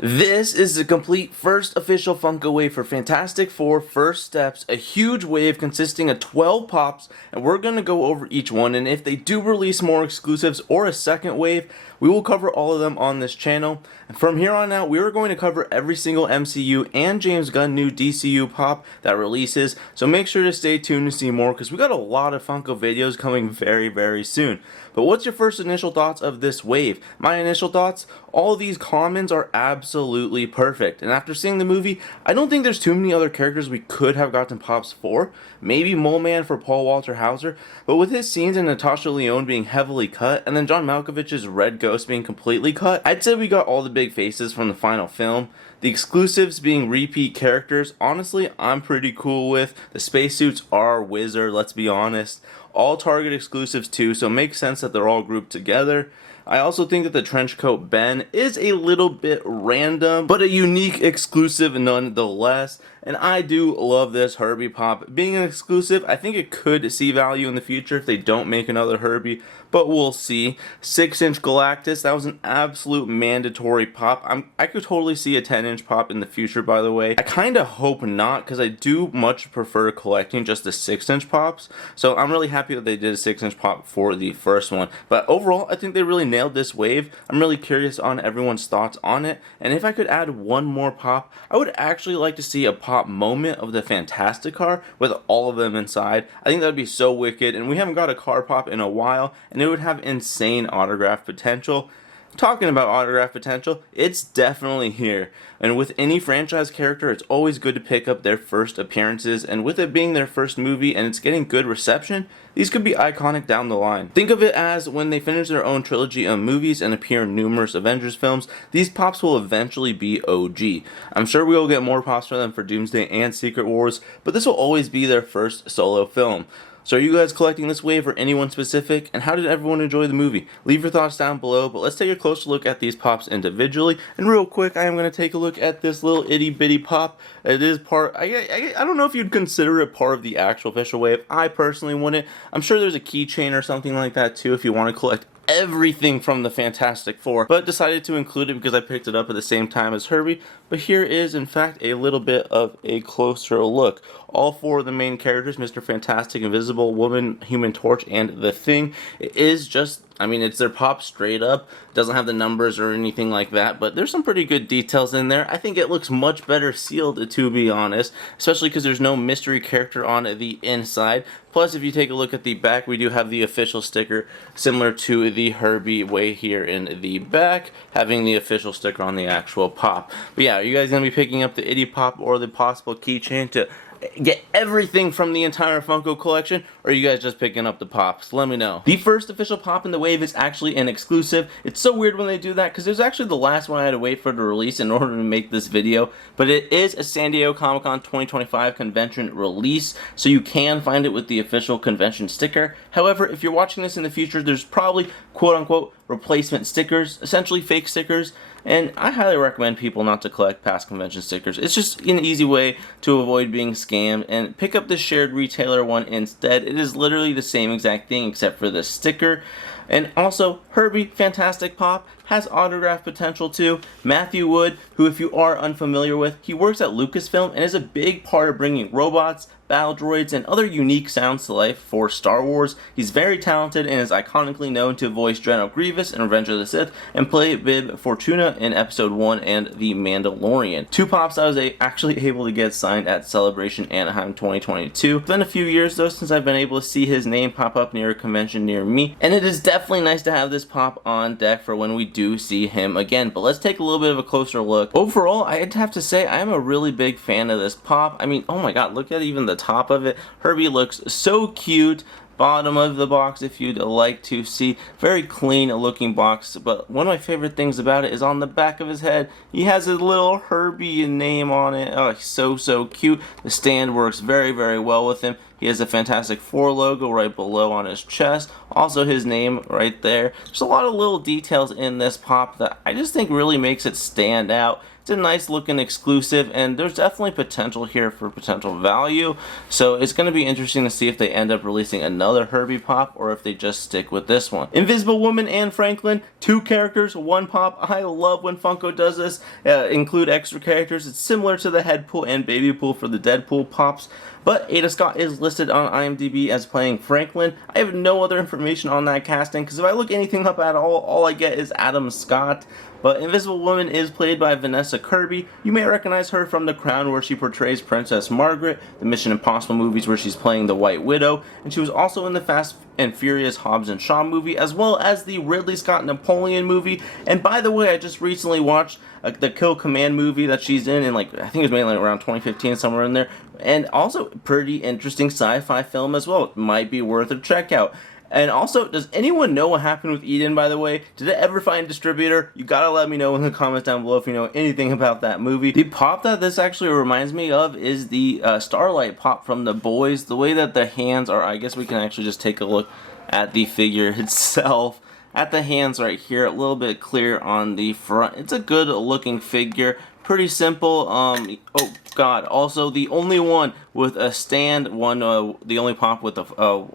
This is the complete first official Funko wave for Fantastic Four First Steps, a huge wave consisting of 12 pops, and we're going to go over each one, and if they do release more exclusives or a second wave, we will cover all of them on this channel. And from here on out, we are going to cover every single MCU and James Gunn new DCU pop that releases, so make sure to stay tuned to see more because we got a lot of Funko videos coming very soon. But what's your first initial thoughts of this wave? My initial thoughts? All of these commons are absolutely perfect, and after seeing the movie, I don't think there's too many other characters we could have gotten pops for. Maybe Mole Man for Paul Walter Hauser, but with his scenes and Natasha Lyonne being heavily cut, and then John Malkovich's Red Ghost being completely cut, I'd say we got all the big faces from the final film. The exclusives being repeat characters, honestly, I'm pretty cool with. The spacesuits are Wizard, let's be honest. All Target exclusives too, so it makes sense that they're all grouped together. I also think that the Trenchcoat Ben is a little bit random, but a unique exclusive nonetheless. And I do love this H.E.R.B.I.E pop. Being an exclusive, I think it could see value in the future if they don't make another H.E.R.B.I.E, but we'll see. 6-inch Galactus, that was an absolute mandatory pop. I could totally see a 10-inch pop in the future, by the way. I kind of hope not, because I do much prefer collecting just the 6-inch pops. So I'm really happy that they did a 6-inch pop for the first one. But overall, I think they really nailed this wave. I'm really curious on everyone's thoughts on it. And if I could add one more pop, I would actually like to see a pop moment of the Fantastic car with all of them inside. I think that would be so wicked, and we haven't got a car pop in a while, and it would have insane autograph potential. Talking about autograph potential, it's definitely here. And with any franchise character, it's always good to pick up their first appearances, and with it being their first movie and it's getting good reception, these could be iconic down the line. Think of it as when they finish their own trilogy of movies and appear in numerous Avengers films, these pops will eventually be OG. I'm sure we will get more pops from them for Doomsday and Secret Wars, but this will always be their first solo film. So are you guys collecting this wave or anyone specific, and how did everyone enjoy the movie? Leave your thoughts down below, but let's take a closer look at these pops individually. And real quick, I am going to take a look at this little itty bitty pop. It is part, I don't know if you'd consider it part of the actual official wave. I personally wouldn't. I'm sure there's a keychain or something like that too if you want to collect everything from the Fantastic Four, but decided to include it because I picked it up at the same time as H.E.R.B.I.E. But here is, in fact, a little bit of a closer look. All four of the main characters, Mr. Fantastic, Invisible Woman, Human Torch, and The Thing, it is just, I mean, it's their pop straight up. It doesn't have the numbers or anything like that, but there's some pretty good details in there. I think it looks much better sealed, to be honest, especially because there's no mystery character on the inside. Plus, if you take a look at the back, we do have the official sticker similar to the H.E.R.B.I.E way here in the back, having the official sticker on the actual pop. But yeah, are you guys going to be picking up the Itty Pop or the possible keychain to get everything from the entire Funko collection, or are you guys just picking up the pops? Let me know. The first official pop in the wave is actually an exclusive. It's so weird when they do that because it was actually the last one I had to wait for to release in order to make this video, but it is a San Diego Comic-Con 2025 convention release, so you can find it with the official convention sticker. However, if you're watching this in the future, there's probably quote-unquote replacement stickers, essentially fake stickers, and I highly recommend people not to collect past convention stickers. It's just an easy way to avoid being scammed, and pick up the shared retailer one instead. It is literally the same exact thing except for the sticker. And also, H.E.R.B.I.E Fantastic Pop has autograph potential too. Matthew Wood, who if you are unfamiliar with, he works at Lucasfilm and is a big part of bringing robots, battle droids, and other unique sounds to life for Star Wars. He's very talented and is iconically known to voice General Grievous in Revenge of the Sith and play Bib Fortuna in Episode 1 and The Mandalorian. Two pops I was actually able to get signed at Celebration Anaheim 2022. It's been a few years though since I've been able to see his name pop up near a convention near me, and it is definitely nice to have this pop on deck for when we do see him again. But let's take a little bit of a closer look. Overall, I'd have to say I am a really big fan of this pop. I mean, oh my god, look at even the top of it. H.E.R.B.I.E looks so cute. Bottom of the box, if you'd like to see, very clean looking box, but one of my favorite things about it is on the back of his head he has a little H.E.R.B.I.E name on it. Oh, he's so cute. The stand works very well with him. He has a Fantastic Four logo right below on his chest. Also his name right there. There's a lot of little details in this pop that I just think really makes it stand out. It's a nice looking exclusive, and there's definitely potential here for potential value. So it's going to be interesting to see if they end up releasing another H.E.R.B.I.E pop or if they just stick with this one. Invisible Woman and Franklin, 2 characters, 1 pop. I love when Funko does this, include extra characters. It's similar to the head pool and baby pool for the Deadpool pops. But Ada Scott is listed on IMDb as playing Franklin. I have no other information on that casting, because if I look anything up at all I get is Adam Scott. But Invisible Woman is played by Vanessa Kirby. You may recognize her from The Crown, where she portrays Princess Margaret, the Mission Impossible movies where she's playing the White Widow, and she was also in the Fast and Furious Hobbs and Shaw movie, as well as the Ridley Scott Napoleon movie. And by the way, I just recently watched the Kill Command movie that she's in, like, I think it was mainly around 2015, somewhere in there. And also, pretty interesting sci-fi film as well. It might be worth a check out. And also, does anyone know what happened with Eden, by the way? Did it ever find a distributor? You gotta let me know in the comments down below if you know anything about that movie. The pop that this actually reminds me of is the Starlight pop from The Boys. The way that the hands are, I guess we can actually just take a look at the figure itself. At the hands right here, a little bit clear on the front. It's a good looking figure. Pretty simple. Oh god, also the only one with a stand, the only pop with a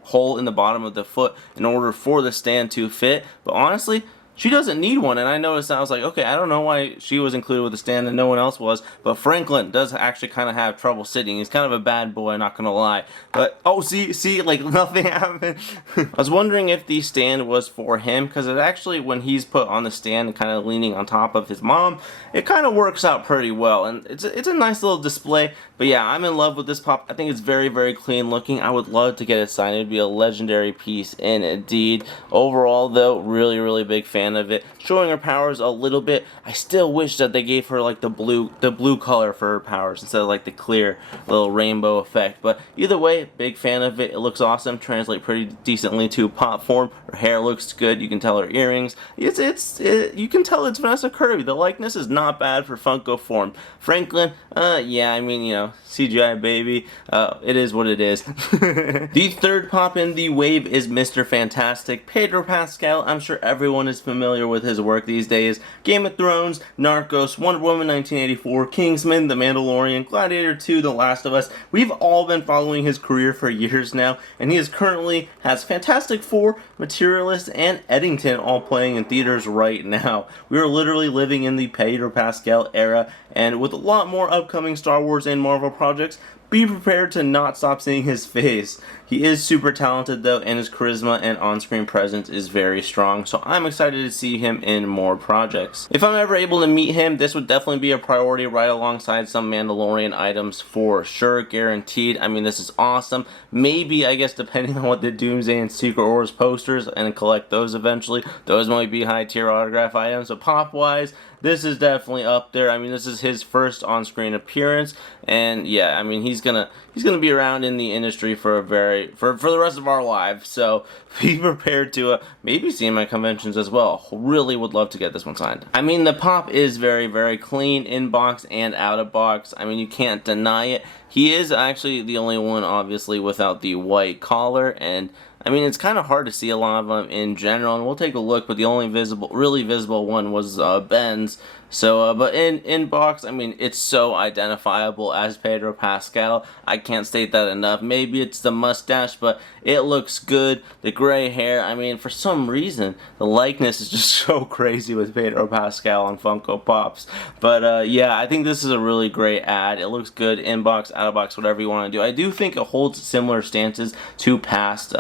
hole in the bottom of the foot in order for the stand to fit. But honestly, she doesn't need one, and I noticed that I was like, okay, I don't know why she was included with the stand and no one else was, but Franklin does actually kind of have trouble sitting. He's kind of a bad boy, not gonna lie. But, oh, see, like, nothing happened. I was wondering if the stand was for him, because it actually, when he's put on the stand and kind of leaning on top of his mom, it kind of works out pretty well, and it's a nice little display. But yeah, I'm in love with this pop. I think it's very, very clean looking. I would love to get it signed. It'd be a legendary piece indeed. Overall, though, really, really big fan of it. Showing her powers a little bit. I still wish that they gave her like the blue color for her powers instead of like the clear little rainbow effect. But either way, big fan of it. It looks awesome. Translate pretty decently to pop form. Her hair looks good. You can tell her earrings. You can tell it's Vanessa Kirby. The likeness is not bad for Funko form. Franklin, yeah, I mean, you know, CGI baby. It is what it is. The third pop in the wave is Mr. Fantastic, Pedro Pascal. I'm sure everyone is familiar with his work these days. Game of Thrones, Narcos, Wonder Woman 1984, Kingsman, The Mandalorian, Gladiator 2, The Last of Us. We've all been following his career for years now, and he is currently has Fantastic Four, Materialist, and Eddington all playing in theaters right now. We are literally living in the Pedro Pascal era, and with a lot more upcoming Star Wars and Marvel projects, be prepared to not stop seeing his face. He is super talented though, and his charisma and on-screen presence is very strong, so I'm excited to see him in more projects. If I'm ever able to meet him, this would definitely be a priority right alongside some Mandalorian items for sure, guaranteed. I mean, this is awesome. Maybe, I guess, depending on what the Doomsday and Secret Wars posters, and collect those eventually, those might be high tier autograph items. So pop-wise, this is definitely up there. I mean, this is his first on-screen appearance, and yeah, I mean, he's gonna be around in the industry for the rest of our lives. So be prepared to maybe see him at conventions as well. Really would love to get this one signed. I mean, the pop is very, very clean in box and out of box. I mean, you can't deny it. He is actually the only one, obviously, without the white collar, and I mean, it's kind of hard to see a lot of them in general, and we'll take a look, but the only really visible one was Ben's. So, but in box, I mean, it's so identifiable as Pedro Pascal. I can't state that enough. Maybe it's the mustache, but it looks good. The gray hair, I mean, for some reason, the likeness is just so crazy with Pedro Pascal on Funko Pops. But yeah, I think this is a really great ad. It looks good in box, out of box, whatever you want to do. I do think it holds similar stances to past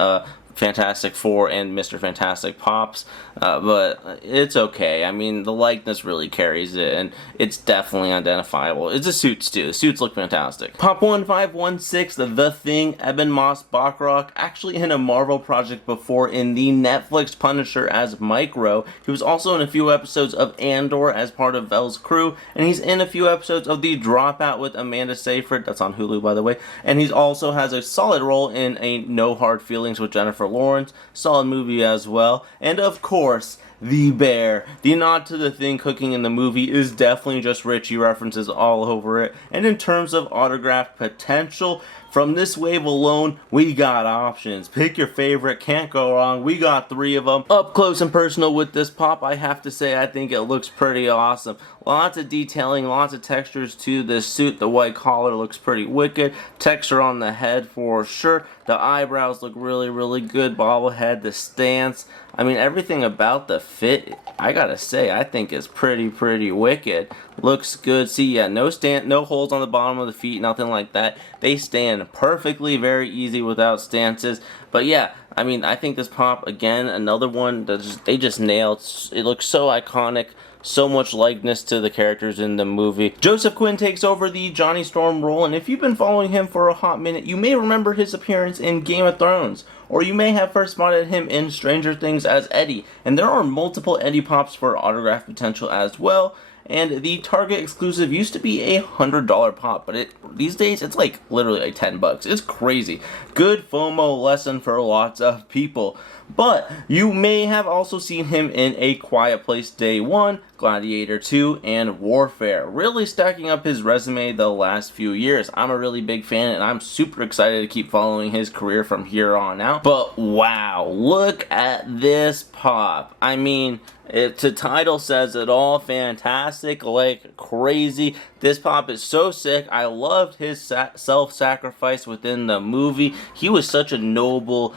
Fantastic Four and Mr. Fantastic pops, but it's okay. I mean, the likeness really carries it, and it's definitely identifiable. It's the suits too. The suits look fantastic. Pop 1516, The Thing, Ebon Moss-Bachrach, actually in a Marvel project before in the Netflix Punisher as Micro. He was also in a few episodes of Andor as part of Vel's crew, and he's in a few episodes of The Dropout with Amanda Seyfried. That's on Hulu, by the way. And he also has a solid role in a No Hard Feelings with Jennifer Lawrence, solid movie as well, and of course, the bear. The nod to The Thing cooking in the movie is definitely just Richie references all over it, and in terms of autograph potential, From this wave alone, we got options. Pick your favorite, can't go wrong. We got 3 of them. Up close and personal with this pop, I have to say I think it looks pretty awesome. Lots of detailing, lots of textures to this suit. The white collar looks pretty wicked. Texture on the head for sure. The eyebrows look really, really good. Bobblehead, the stance. I mean, everything about the fit, I gotta say, I think is pretty wicked. Looks good. See, yeah, no holes on the bottom of the feet, nothing like that. They stand perfectly, very easy without stances. But yeah, I mean, I think this pop, again, another one that they just nailed. It looks so iconic. So much likeness to the characters in the movie. Joseph Quinn takes over the Johnny Storm role, and if you've been following him for a hot minute, you may remember his appearance in Game of Thrones, or you may have first spotted him in Stranger Things as Eddie. And there are multiple Eddie Pops for autograph potential as well. And the Target exclusive used to be a $100 pop, but these days it's like literally like 10 bucks. It's crazy. Good FOMO lesson for lots of people. But you may have also seen him in A Quiet Place Day 1, Gladiator 2, and Warfare. Really stacking up his resume the last few years. I'm a really big fan, and I'm super excited to keep following his career from here on out. But wow, look at this pop. I mean, the title says it all. Fantastic, like crazy. This pop is so sick. I loved his self-sacrifice within the movie. He was such a noble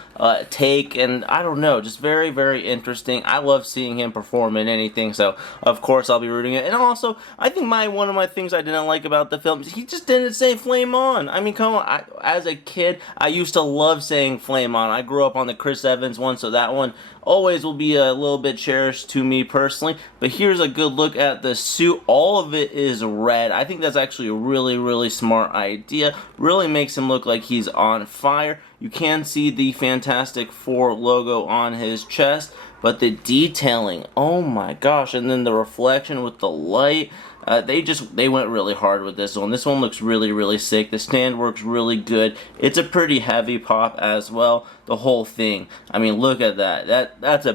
take, and I don't know, just very interesting. I love seeing him perform in anything, so of course I'll be rooting it. And also, I think one of my things I didn't like about the film is he just didn't say "Flame On." I mean, come on. As a kid, I used to love saying "Flame On." I grew up on the Chris Evans one, so that one always will be a little bit cherished to me personally. But here's a good look at the suit. All of it is red. I think that's actually a really smart idea. Really makes him look like he's on fire. You can see the Fantastic Four logo on his chest, but the detailing, oh my gosh, and then the reflection with the light, they went really hard with this one. This one looks really sick. The stand works really good. It's a pretty heavy pop as well. The whole thing. I mean, look at that. That's a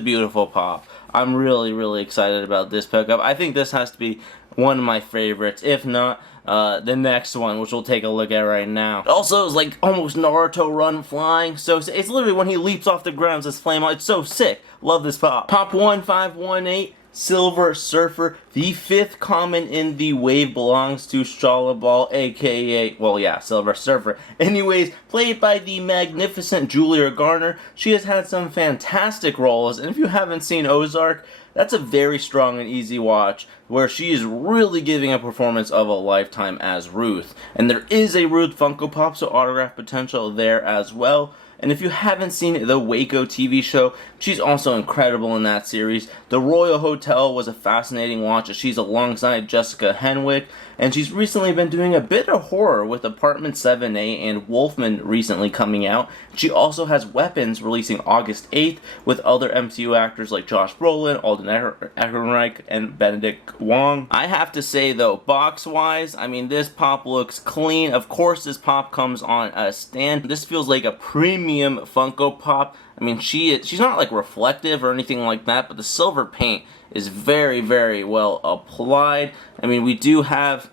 beautiful pop. I'm really excited about this pickup. I think this has to be one of my favorites, if not the next one, which we'll take a look at right now. Also, it's like almost Naruto run flying. So it's literally when he leaps off the ground, says flame on. It's so sick. Love this pop. Pop 1518. Silver Surfer. The 5th common in the wave belongs to Shalabal, aka, well yeah, Silver Surfer. Anyways, played by the magnificent Julia Garner. She has had some fantastic roles, and if you haven't seen Ozark, that's a very strong and easy watch, where she is really giving a performance of a lifetime as Ruth. And there is a Ruth Funko Pop, so autograph potential there as well. And if you haven't seen the Waco TV show, she's also incredible in that series. The Royal Hotel was a fascinating watch as she's alongside Jessica Henwick, and she's recently been doing a bit of horror with Apartment 7A and Wolfman recently coming out. She also has Weapons releasing August 8th with other MCU actors like Josh Brolin, Alden Ehrenreich, and Benedict Wong. I have to say though, box-wise, I mean, this pop looks clean. Of course, this pop comes on a stand. This feels like a premium Funko Pop. I mean, she's not like reflective or anything like that, but the silver paint is very well applied. I mean, we do have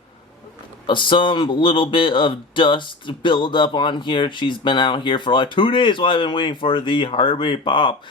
some little bit of dust build up on here. She's been out here for like 2 days while I've been waiting for the H.E.R.B.I.E pop.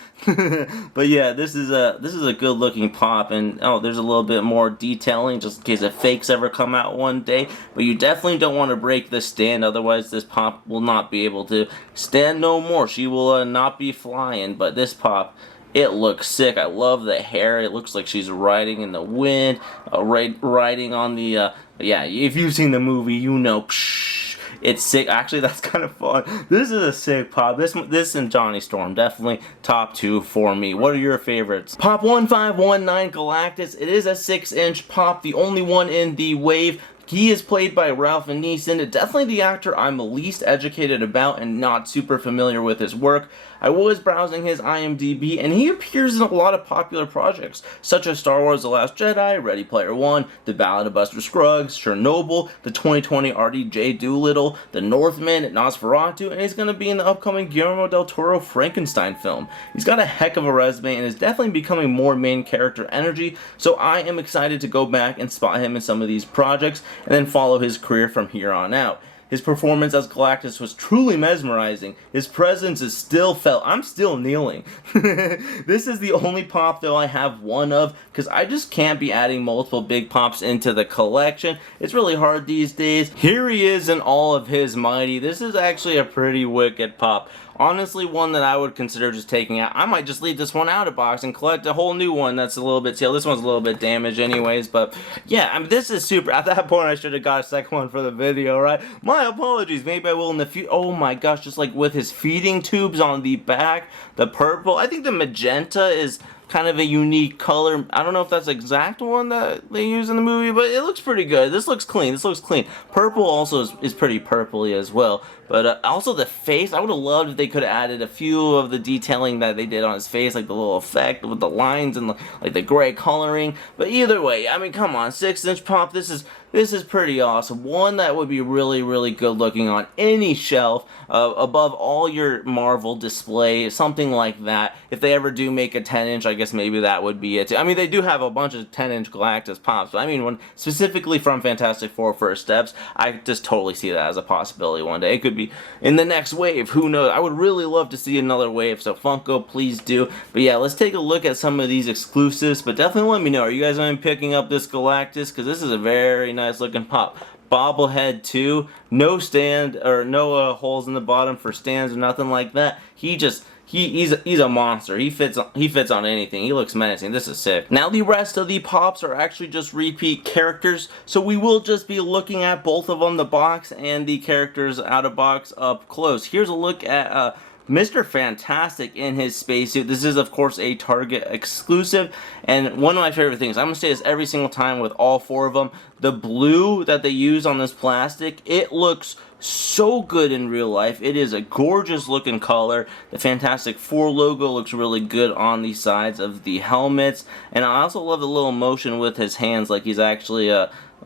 But yeah, this is a good looking pop, and oh, there's a little bit more detailing just in case the fakes ever come out one day. But you definitely don't want to break the stand, otherwise this pop will not be able to stand no more. She will not be flying. But this pop, it looks sick. I love the hair. It looks like she's riding in the wind, riding on the, yeah, if you've seen the movie, you know, psh, it's sick. Actually, that's kind of fun. This is a sick pop. This and Johnny Storm, definitely top 2 for me. What are your favorites? Pop 1519 Galactus. It is a 6-inch pop, the only one in the wave. He is played by Ralph Ineson, definitely the actor I'm least educated about and not super familiar with his work. I was browsing his IMDb, and he appears in a lot of popular projects, such as Star Wars The Last Jedi, Ready Player One, The Ballad of Buster Scruggs, Chernobyl, the 2020 RDJ Doolittle, The Northman, Nosferatu, and he's going to be in the upcoming Guillermo del Toro Frankenstein film. He's got a heck of a resume and is definitely becoming more main character energy, so I am excited to go back and spot him in some of these projects and then follow his career from here on out. His performance as Galactus was truly mesmerizing. His presence is still felt. I'm still kneeling. This is the only pop though I have one of, because I just can't be adding multiple big pops into the collection. It's really hard these days. Here he is in all of his mighty. This is actually a pretty wicked pop. Honestly, one that I would consider just taking out. I might just leave this one out of box and collect a whole new one that's a little bit sealed. This one's a little bit damaged anyways, but yeah, I mean, this is super. At that point, I should have got a second one for the video, right? My apologies. Maybe I will in the future. Oh my gosh, just like with his feeding tubes on the back, the purple. I think the magenta is kind of a unique color. I don't know if that's the exact one that they use in the movie, but it looks pretty good. This looks clean. This looks clean. Purple also is pretty purpley as well. But also the face, I would have loved if they could have added a few of the detailing that they did on his face, like the little effect with the lines and like the gray coloring. But either way, I mean, come on, 6-inch pop, this is pretty awesome. One that would be really, really good looking on any shelf above all your Marvel display, something like that. If they ever do make a 10-inch, I guess maybe that would be it. I mean, they do have a bunch of 10-inch Galactus pops, but I mean, one specifically from Fantastic Four First Steps, I just totally see that as a possibility one day. It could be in the next wave, who knows? I would really love to see another wave, so Funko, please do. But yeah, let's take a look at some of these exclusives, but definitely let me know, are you guys going to be picking up this Galactus? Because this is a very nice looking pop. Bobblehead too, no stand or no holes in the bottom for stands or nothing like that. He's a monster. He fits on anything. He looks menacing. This is sick. Now the rest of the pops are actually just repeat characters, so we will just be looking at both of them, the box and the characters out of box up close. Here's a look at Mr. Fantastic in his spacesuit. This is, of course, a Target exclusive, and one of my favorite things, I'm going to say this every single time with all four of them, the blue that they use on this plastic, it looks so good in real life. It is a gorgeous looking color. The Fantastic Four logo looks really good on the sides of the helmets, and I also love the little motion with his hands, like he's actually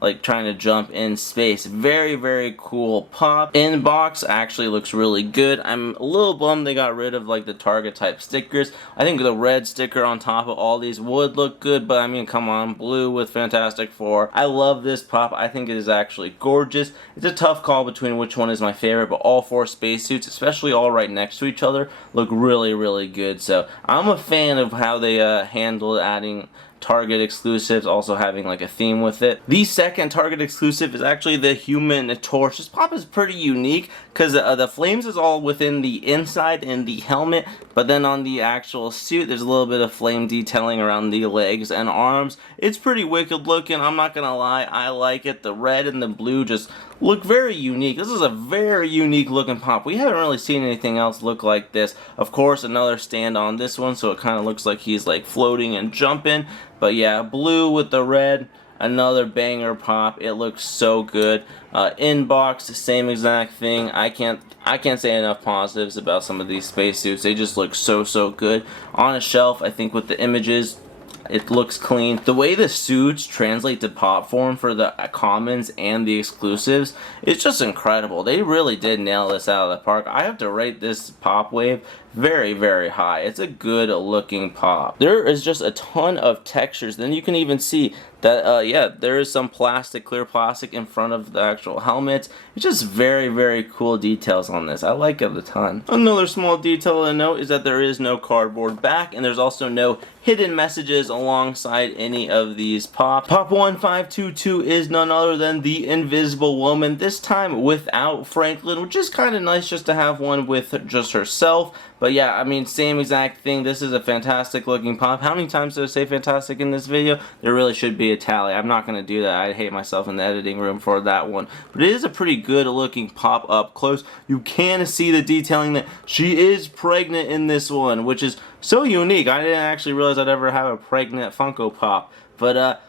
like trying to jump in space. Very, very cool pop. In box actually looks really good. I'm a little bummed they got rid of like the Target type stickers. I think the red sticker on top of all these would look good, but I mean, come on, blue with Fantastic Four. I love this pop. I think it is actually gorgeous. It's a tough call between which one is my favorite, but all four spacesuits, especially all right next to each other, look really, really good. So I'm a fan of how they handled adding Target exclusives, also having like a theme with it. The second Target exclusive is actually the Human Torch. This pop is pretty unique because the flames is all within the inside in the helmet, but then on the actual suit there's a little bit of flame detailing around the legs and arms. It's pretty wicked looking, I'm not gonna lie. I like it. The red and the blue just look very unique. This is a very unique looking pop. We haven't really seen anything else look like this. Of course, another stand on this one, so it kind of looks like he's like floating and jumping. But yeah, blue with the red, another banger pop. It looks so good. In box, same exact thing. I can't say enough positives about some of these spacesuits. They just look so good. On a shelf, I think with the images, it looks clean. The way the suits translate to pop form for the commons and the exclusives, it's just incredible. They really did nail this out of the park. I have to rate this pop wave very, very high. It's a good looking pop. There is just a ton of textures. Then you can even see that, yeah, there is some plastic, clear plastic in front of the actual helmets. It's just very, very cool details on this. I like it a ton. Another small detail to note is that there is no cardboard back, and there's also no hidden messages alongside any of these pops. Pop 1522 is none other than the Invisible Woman, this time without Franklin, which is kind of nice just to have one with just herself. But yeah, I mean, same exact thing. This is a fantastic looking pop. How many times did I say fantastic in this video? There really should be a tally. I'm not going to do that. I'd hate myself in the editing room for that one. But it is a pretty good looking pop up close. You can see the detailing that she is pregnant in this one, which is so unique. I didn't actually realize I'd ever have a pregnant Funko Pop. But,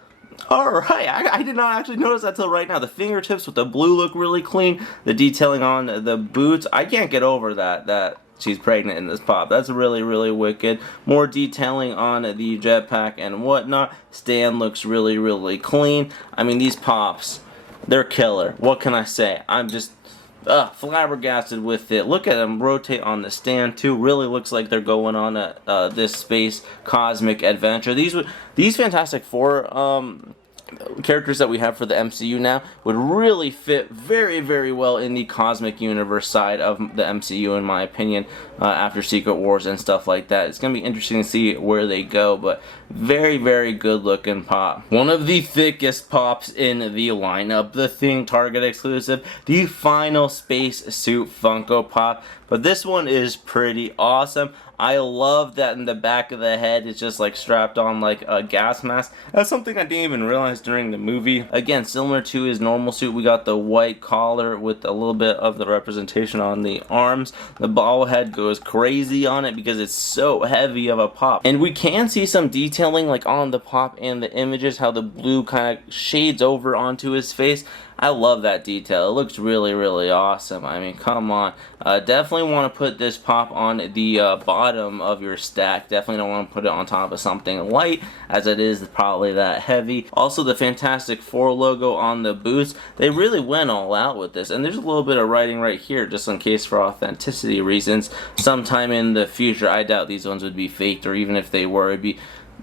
alright, I did not actually notice that till right now. The fingertips with the blue look really clean. The detailing on the boots, I can't get over that she's pregnant in this pop. That's really, really wicked. More detailing on the jetpack and whatnot. Stand looks really, really clean. I mean, these pops, they're killer. What can I say? I'm just flabbergasted with it. Look at them rotate on the stand too. Really looks like they're going on this space cosmic adventure. These Fantastic Four characters that we have for the MCU now would really fit very, very well in the cosmic universe side of the MCU, in my opinion, after Secret Wars and stuff like that. It's going to be interesting to see where they go, but very, very good looking pop. One of the thickest pops in the lineup, the Thing Target exclusive, the Final Space Suit Funko Pop. But this one is pretty awesome. I love that in the back of the head it's just like strapped on like a gas mask. That's something I didn't even realize during the movie. Again, similar to his normal suit, we got the white collar with a little bit of the representation on the arms. The ball head goes crazy on it because it's so heavy of a pop. And we can see some detailing like on the pop and the images, how the blue kind of shades over onto his face. I love that detail. It looks really, really awesome. I mean, come on. Definitely want to put this pop on the bottom of your stack. Definitely don't want to put it on top of something light, as it is probably that heavy. Also, the Fantastic Four logo on the boots. They really went all out with this. And there's a little bit of writing right here, just in case for authenticity reasons. Sometime in the future, I doubt these ones would be faked, or even if they were,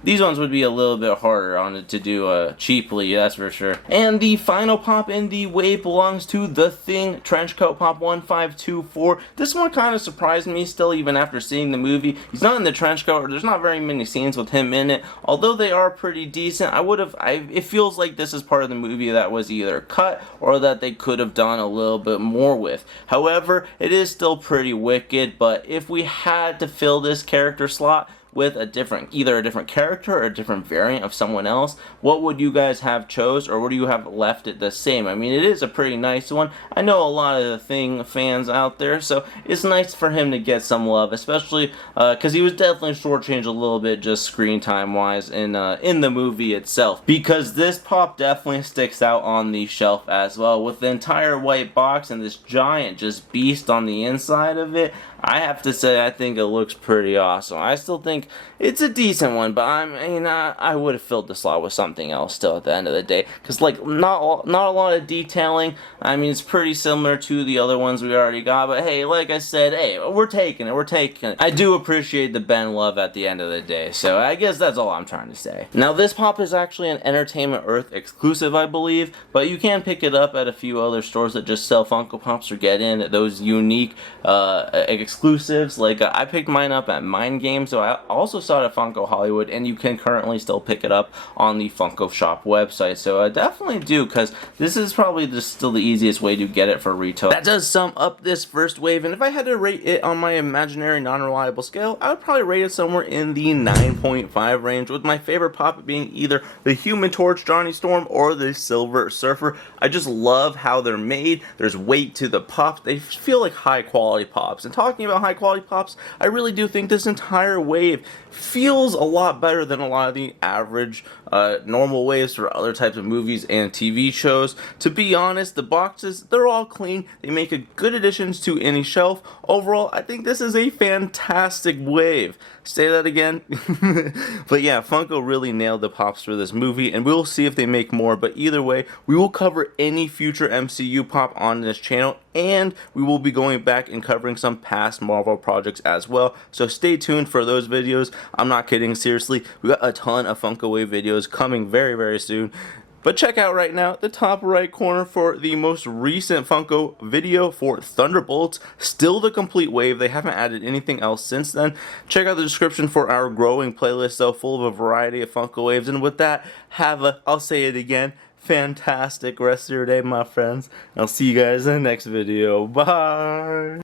these ones would be a little bit harder on it to do cheaply, that's for sure. And the final pop in the wave belongs to the Thing Trenchcoat Pop 1524. This one kind of surprised me still, even after seeing the movie. He's not in the trench coat, or there's not very many scenes with him in it. Although they are pretty decent, it feels like this is part of the movie that was either cut or that they could have done a little bit more with. However, it is still pretty wicked, but if we had to fill this character slot with either a different character or a different variant of someone else, what would you guys have chose, or would you have left it the same? I mean, it is a pretty nice one. I know a lot of the Thing fans out there, so it's nice for him to get some love, especially because he was definitely shortchanged a little bit just screen time wise in the movie itself, because this pop definitely sticks out on the shelf as well, with the entire white box and this giant just beast on the inside of it. I have to say, I think it looks pretty awesome. I still think it's a decent one, but I would have filled the slot with something else still at the end of the day, because like not a lot of detailing. I mean, it's pretty similar to the other ones we already got, but hey, like I said, hey, we're taking it. I do appreciate the Ben love at the end of the day, so I guess that's all I'm trying to say. Now, this pop is actually an Entertainment Earth exclusive, I believe, but you can pick it up at a few other stores that just sell Funko Pops or get in those unique exclusives. Like I picked mine up at Mind Game, so I also saw it at Funko Hollywood, and you can currently still pick it up on the Funko Shop website, so I definitely do, because this is probably just still the easiest way to get it for retail. That does sum up this first wave, and if I had to rate it on my imaginary non-reliable scale, I would probably rate it somewhere in the 9.5 range, with my favorite pop being either the Human Torch Johnny Storm or the Silver Surfer. I just love how they're made. There's weight to the pops. They feel like high quality pops, and talking about high quality pops, I really do think this entire wave feels a lot better than a lot of the average normal waves for other types of movies and TV shows. To be honest, the boxes, they're all clean. They make a good additions to any shelf. Overall, I think this is a fantastic wave. Say that again. But yeah, Funko really nailed the pops for this movie, and we'll see if they make more, but either way, we will cover any future MCU pop on this channel, and we will be going back and covering some past Marvel projects as well, so stay tuned for those videos. I'm not kidding, seriously, we got a ton of Funko Wave videos coming very, very soon. But check out right now the top right corner for the most recent Funko video for Thunderbolts. Still the complete wave. They haven't added anything else since then. Check out the description for our growing playlist, though, full of a variety of Funko waves. And with that, I'll say it again, fantastic rest of your day, my friends. I'll see you guys in the next video. Bye!